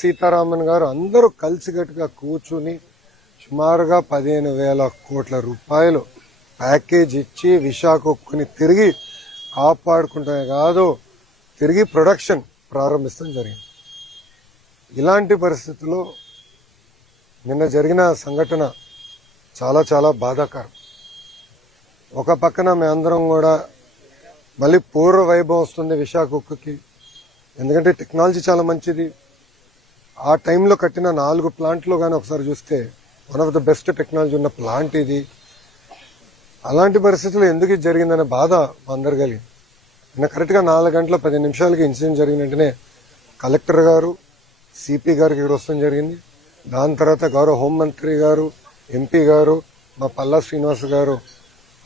సీతారామన్ గారు అందరూ కలిసికట్టుగా కూర్చుని సుమారుగా 15,000 కోట్ల రూపాయలు ప్యాకేజ్ ఇచ్చి విశాఖ ఉక్కుని తిరిగి కాపాడుకుంటమే కాదు తిరిగి ప్రొడక్షన్ ప్రారంభించడం జరిగింది. ఇలాంటి పరిస్థితుల్లో నిన్న జరిగిన సంఘటన చాలా చాలా బాధాకరం. ఒక పక్కన మేమందరం కూడా మళ్ళీ పూర్వ వైభవం వస్తుంది విశాఖ ఉక్కుకి, ఎందుకంటే టెక్నాలజీ చాలా మంచిది. ఆ టైంలో కట్టిన 4 ప్లాంట్లో కానీ ఒకసారి చూస్తే one of the best technology ఉన్న ప్లాంట్ ఇది. అలాంటి పరిస్థితుల్లో ఎందుకు ఇది జరిగిందనే బాధ మా అందరు కలిగింది. నిన్న కరెక్ట్గా 4 గంటల 10 నిమిషాలకి ఇన్సిడెంట్ జరిగిన వెంటనే కలెక్టర్ గారు, సిపి గారికి ఇక్కడ వస్తాం జరిగింది. దాని తర్వాత గౌరవ హోంమంత్రి గారు, ఎంపీ గారు, మా పల్లా శ్రీనివాస్ గారు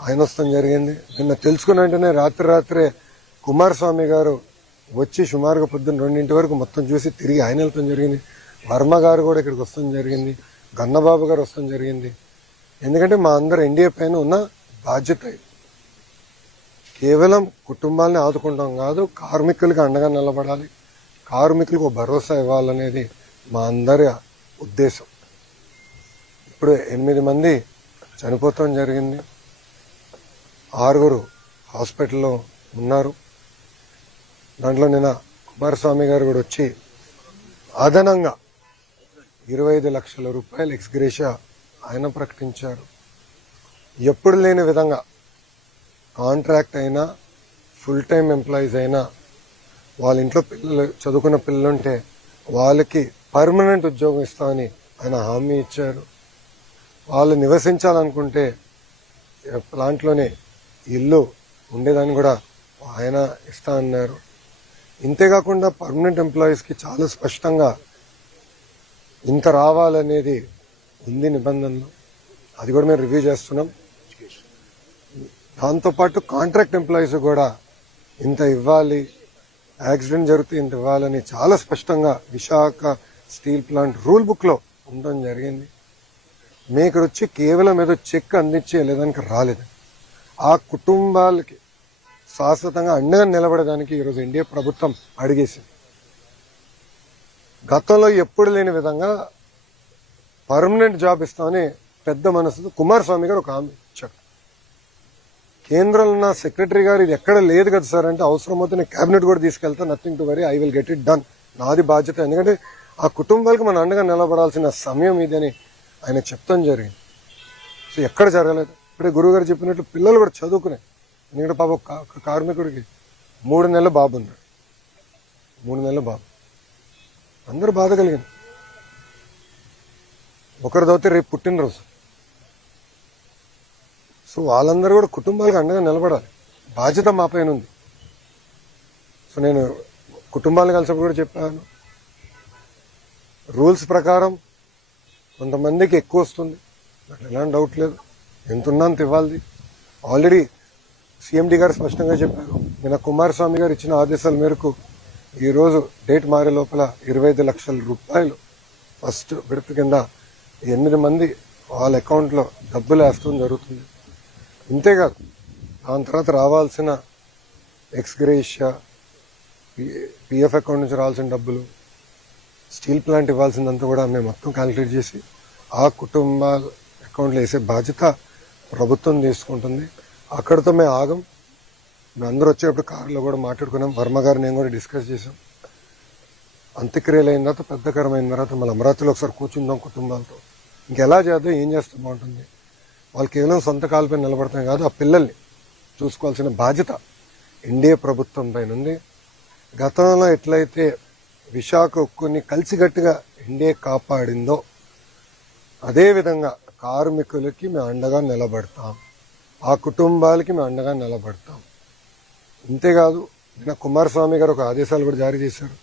ఆయన వస్తాం జరిగింది. నిన్న తెలుసుకున్న వెంటనే రాత్రే కుమారస్వామి గారు వచ్చి సుమారుగా పొద్దున్న 2 వరకు మొత్తం చూసి తిరిగి ఆయన వెళ్తాం జరిగింది. వర్మ గారు కూడా ఇక్కడికి వస్తాం జరిగింది. గన్నబాబు గారు వస్తాం జరిగింది. ఎందుకంటే మా అందరు ఎన్డీఏ పైన ఉన్న బాధ్యత ఇది. కేవలం కుటుంబాలని ఆదుకుంటాం కాదు, కార్మికులకి అండగా నిలబడాలి, కార్మికులకు భరోసా ఇవ్వాలనేది మా అందరి ఉద్దేశం. ఇప్పుడు 8 మంది చనిపోతాం జరిగింది, 6 హాస్పిటల్లో ఉన్నారు. దాంట్లో నిన్న కుమారస్వామి గారు కూడా వచ్చి అదనంగా 25 లక్షల రూపాయలు ఎక్స్గ్రేషియా ఆయన ప్రకటించారు. ఎప్పుడు లేని విధంగా కాంట్రాక్ట్ అయినా ఫుల్ టైం ఎంప్లాయీస్ అయినా వాళ్ళ ఇంట్లో పిల్లలు చదువుకున్న పిల్లలుంటే వాళ్ళకి పర్మనెంట్ ఉద్యోగం ఇస్తామని ఆయన హామీ ఇచ్చారు. వాళ్ళు నివసించాలనుకుంటే ప్లాంట్లోనే ఇల్లు ఉండేదాన్ని కూడా ఆయన ఇస్తా అన్నారు. ఇంతేకాకుండా పర్మనెంట్ ఎంప్లాయీస్కి చాలా స్పష్టంగా ఇంత రావాలనేది ఉంది నిబంధనలు. అది కూడా మేము రివ్యూ చేస్తున్నాం. దాంతోపాటు కాంట్రాక్ట్ ఎంప్లాయీస్ కూడా ఇంత ఇవ్వాలి, యాక్సిడెంట్ జరిగితే ఇంత ఇవ్వాలని చాలా స్పష్టంగా విశాఖ స్టీల్ ప్లాంట్ రూల్ బుక్లో ఉండడం జరిగింది. మేము ఇక్కడ వచ్చి కేవలం ఏదో చెక్ అందించి లేదానికి రాలేదు. ఆ కుటుంబాలకి శాశ్వతంగా అండగా నిలబడడానికి ఈరోజు ఎన్డీఏ ప్రభుత్వం అడిగేసింది. గతంలో ఎప్పుడు లేని విధంగా పర్మనెంట్ జాబ్ ఇస్తామని పెద్ద మనసుతో కుమారస్వామి గారు ఒక హామీ ఇచ్చారు. కేంద్రంలో ఉన్న సెక్రటరీ గారు ఇది ఎక్కడ లేదు కదా సార్ అంటే, అవసరమైతే నేను క్యాబినెట్ కూడా తీసుకెళ్తా, nothing to worry, I will get it done, నాది బాధ్యత. ఎందుకంటే ఆ కుటుంబాలకు మనం అండగా నిలబడాల్సిన సమయం ఇదని ఆయన చెప్తాం జరిగింది. సో ఎక్కడ జరగలేదు. ఇప్పుడే గురువు గారు చెప్పినట్లు పిల్లలు కూడా చదువుకునే, ఎందుకంటే పాప కార్మికుడికి 3 నెలల బాబు ఉన్నాడు. 3 నెలల బాబు, అందరూ బాధ కలిగింది. ఒకరు చదివితే రేపు పుట్టినరోజు. సో వాళ్ళందరూ కూడా కుటుంబాలకు అండగా నిలబడాలి, బాధ్యత మా పైన ఉంది. సో నేను కుటుంబాలను కలిసినప్పుడు కూడా చెప్పాను, రూల్స్ ప్రకారం కొంతమందికి ఎక్కువ వస్తుంది, నాకు ఎలాంటి డౌట్ లేదు, ఎంత ఉన్నా అంత ఇవ్వాలి. ఆల్రెడీ సీఎండీ గారు స్పష్టంగా చెప్పారు. నిన్న కుమారస్వామి గారు ఇచ్చిన ఆదేశాల మేరకు ఈరోజు డేట్ మారే లోపల 25 లక్షల రూపాయలు ఫస్ట్ విడత కింద 8 మంది వాళ్ళ అకౌంట్లో డబ్బులు వేస్తూ జరుగుతుంది. ఇంతేకాదు దాని తర్వాత రావాల్సిన ఎక్స్గ్రేషియా, పిఎఫ్ అకౌంట్ నుంచి రావాల్సిన డబ్బులు, స్టీల్ ప్లాంట్ ఇవ్వాల్సిందంతా కూడా మేము మొత్తం క్యాలిక్యులేట్ చేసి ఆ కుటుంబాల అకౌంట్లో వేసే బాధ్యత ప్రభుత్వం తీసుకుంటుంది. అక్కడితో మేము ఆగం. మేము అందరూ వచ్చేటప్పుడు కారులో కూడా మాట్లాడుకున్నాం. వర్మ గారు నేను కూడా డిస్కస్ చేసాం. అంత్యక్రియలు అయిన తర్వాత పెద్దకరమైన తర్వాత మళ్ళీ అమరావతిలో ఒకసారి కూర్చుందాం కుటుంబాలతో, ఇంకెలా చేద్దాం, ఏం చేస్తే బాగుంటుంది. వాళ్ళు కేవలం సొంత కాలపై నిలబడతాం కాదు, ఆ పిల్లల్ని చూసుకోవాల్సిన బాధ్యత ఎన్డీఏ ప్రభుత్వం పైన ఉంది. గతంలో ఎట్లయితే విశాఖ ఉక్కుని కలిసికట్టుగా ఎన్డీఏ కాపాడిందో అదేవిధంగా కార్మికులకి మేము అండగా నిలబడతాం, ఆ కుటుంబాలకి మేము అండగా నిలబడతాం. ఇంతేకాదు నిన్న కుమారస్వామి గారు ఒక ఆదేశాలు కూడా జారీ చేశారు.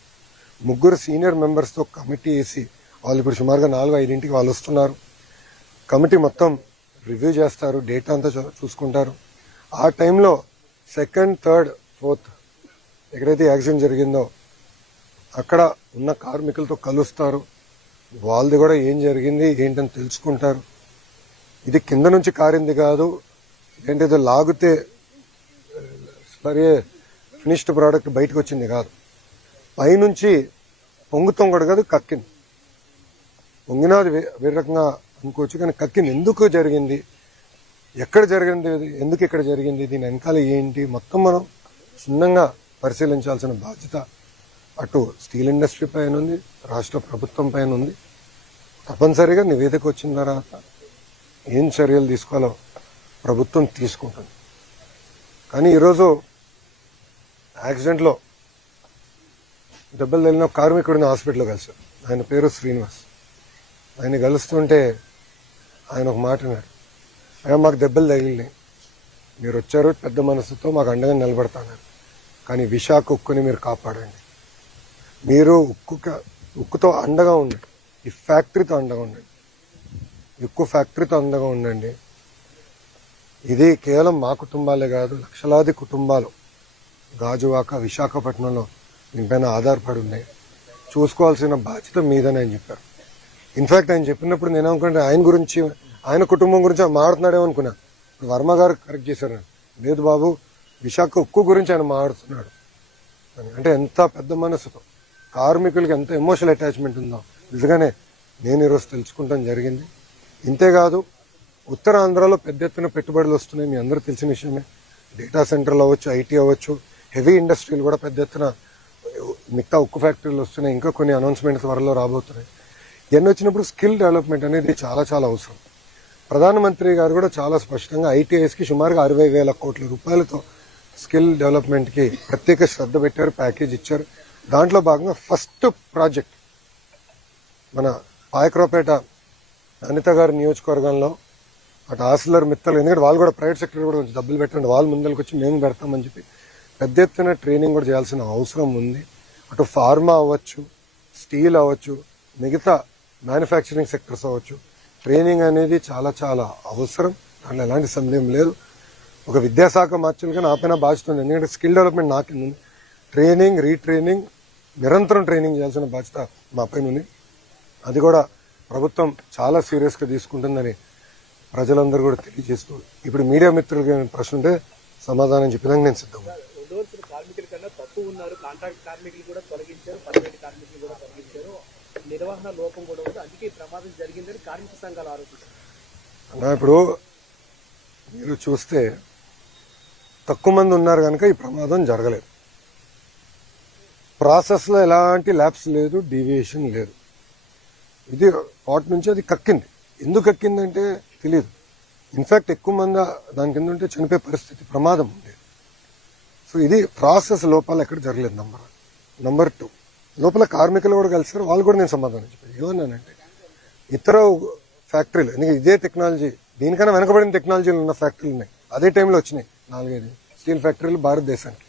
3 సీనియర్ మెంబర్స్తో కమిటీ వేసి వాళ్ళు ఇప్పుడు సుమారుగా 4-5 వాళ్ళు వస్తున్నారు. కమిటీ మొత్తం రివ్యూ చేస్తారు, డేటా అంతా చూసుకుంటారు. ఆ టైంలో 2nd, 3rd, 4th ఎక్కడైతే యాక్సిడెంట్ జరిగిందో అక్కడ ఉన్న కార్మికులతో కలుస్తారు. వాళ్ళది కూడా ఏం జరిగింది ఏంటని తెలుసుకుంటారు. ఇది కింద నుంచి కారింది కాదు, ఏంటిదో లాగితే సరే ఫినిష్డ్ ప్రోడక్ట్ బయటకు వచ్చింది కాదు, పైనుంచి పొంగుతాం కూడా కాదు, కక్కింది. పొంగినా అది వేరే రకంగా అనుకోవచ్చు, కానీ కక్కింది. ఎందుకు జరిగింది, ఎక్కడ జరిగింది, ఎందుకు ఇక్కడ జరిగింది, దీని వెనకాల ఏంటి, మొత్తం మనం క్షుణ్ణంగా పరిశీలించాల్సిన బాధ్యత అటు స్టీల్ ఇండస్ట్రీ పైన ఉంది, రాష్ట్ర ప్రభుత్వం పైన ఉంది. తప్పనిసరిగా నివేదిక వచ్చిన తర్వాత ఏం చర్యలు తీసుకోవాలో ప్రభుత్వం తీసుకుంటుంది. కానీ ఈరోజు యాక్సిడెంట్లో దెబ్బలు తగిలిన కార్మికుడిని హాస్పిటల్లో కలిశారు. ఆయన పేరు శ్రీనివాస్. ఆయన కలుస్తుంటే ఆయన ఒక మాట అన్నాడు, అయ్యా మాకు దెబ్బలు తగిలినాయి, మీరు వచ్చారు పెద్ద మనసుతో మాకు అండగా నిలబడతాన్నారు, కానీ విశాఖ ఉక్కుని మీరు కాపాడండి. మీరు ఉక్కుతో అండగా ఉండండి, ఈ ఫ్యాక్టరీతో అండగా ఉండండి, ఉక్కు ఫ్యాక్టరీతో అండగా ఉండండి. ఇది కేవలం మా కుటుంబాలే కాదు, లక్షలాది కుటుంబాలు గాజువాక విశాఖపట్నంలో దీనిపైన ఆధారపడి ఉన్నాయి. చూసుకోవాల్సిన బాధ్యత మీదని ఆయన చెప్పారు. ఇన్ఫాక్ట్ ఆయన చెప్పినప్పుడు నేను అనుకుంటే ఆయన గురించి, ఆయన కుటుంబం గురించి మాట్లాడుతున్నాడేమో అనుకున్నా. వర్మ గారు కరెక్ట్ చేశారు, లేదు బాబు విశాఖ ఉక్కు గురించి ఆయన మాట్లాడుతున్నాడు అని. అంటే ఎంత పెద్ద మనసుతో, కార్మికులకి ఎంత ఎమోషనల్ అటాచ్మెంట్ ఉందో నిజంగానే నేను ఈరోజు తెలుసుకుంటాం జరిగింది. ఇంతేకాదు ఉత్తరాంధ్రలో పెద్ద ఎత్తున పెట్టుబడులు వస్తున్నాయి, మీ అందరూ తెలిసిన విషయమే. డేటా సెంటర్లు అవ్వచ్చు, ఐటీ అవ్వచ్చు, హెవీ ఇండస్ట్రీలు కూడా పెద్ద ఎత్తున, మిగతా ఉక్కు ఫ్యాక్టరీలు వస్తున్నాయి, ఇంకా కొన్ని అనౌన్స్మెంట్స్ త్వరలో రాబోతున్నాయి. ఇవన్నీ వచ్చినప్పుడు స్కిల్ డెవలప్మెంట్ అనేది చాలా చాలా అవసరం. ప్రధానమంత్రి గారు కూడా చాలా స్పష్టంగా ఐటీఐస్కి సుమారుగా 60,000 కోట్ల రూపాయలతో స్కిల్ డెవలప్మెంట్కి ప్రత్యేక శ్రద్ధ పెట్టారు, ప్యాకేజ్ ఇచ్చారు. దాంట్లో భాగంగా ఫస్ట్ ప్రాజెక్ట్ మన పాయకరావుపేట అనిత గారి నియోజకవర్గంలో అటు ఆసిలర్ మిత్తలు, ఎందుకంటే వాళ్ళు కూడా ప్రైవేట్ సెక్టర్ కూడా కొంచెం డబ్బులు పెట్టండి, వాళ్ళు ముందరికి వచ్చి మేము పెడతామని చెప్పి పెద్ద ఎత్తున ట్రైనింగ్ కూడా చేయాల్సిన అవసరం ఉంది. అటు ఫార్మా అవ్వచ్చు, స్టీల్ అవ్వచ్చు, మిగతా మ్యానుఫ్యాక్చరింగ్ సెక్టర్స్ అవ్వచ్చు, ట్రైనింగ్ అనేది చాలా చాలా అవసరం. దాంట్లో ఎలాంటి సందేహం లేదు. ఒక విద్యాశాఖ మార్చులుగా నా పైన బాధ్యత ఉంది, ఎందుకంటే స్కిల్ డెవలప్మెంట్ నా కింద ఉంది. ట్రైనింగ్, రీట్రైనింగ్, నిరంతరం ట్రైనింగ్ చేయాల్సిన బాధ్యత మా పైన ఉంది. అది కూడా ప్రభుత్వం చాలా సీరియస్గా తీసుకుంటుందని ప్రజలందరూ కూడా తెలియజేస్తూ, ఇప్పుడు మీడియా మిత్రులకి ప్రశ్న ఉంటే సమాధానం చెప్పడానికి నేను సిద్ధంగా. కార్మికుల కన్నా తక్కువ ఉన్నారు, కాంట్రాక్ట్ కార్మికులు కూడా తొలగించారు, పర్మనెంట్ కార్మికులు కూడా తొలగించారు, నిర్వహణ లోపం కూడా ఉంది, అందుకే ప్రమాదం జరిగిందని కార్మిక సంఘాలు ఆరోపిస్తారు. అన్నా ఇప్పుడు మీరు చూస్తే తక్కువ మంది ఉన్నారు కనుక ఈ ప్రమాదం జరగలేదు. ప్రాసెస్లో ఎలాంటి ల్యాబ్స్ లేదు, డీవియేషన్ లేదు. ఇది పాట్ నుంచి అది కక్కింది. ఎందుకు కక్కిందంటే తెలియదు. ఇన్ఫాక్ట్ ఎక్కువ మంది దాని కింద ఉంటే చనిపోయే పరిస్థితి, ప్రమాదం ఉండేది. సో ఇది ప్రాసెస్ లోపాలు ఎక్కడ జరగలేదు. నంబర్ 2, లోపల కార్మికులు కూడా కలిసారు, వాళ్ళు కూడా నేను సమాధానం చెప్పాను. ఏమన్నానంటే ఇతర ఫ్యాక్టరీలు, ఎందుకంటే ఇదే టెక్నాలజీ, దీనికన్నా వెనకబడిన టెక్నాలజీలు ఉన్న ఫ్యాక్టరీలు ఉన్నాయి, అదే టైంలో వచ్చినాయి 4-5 స్టీల్ ఫ్యాక్టరీలు భారతదేశానికి.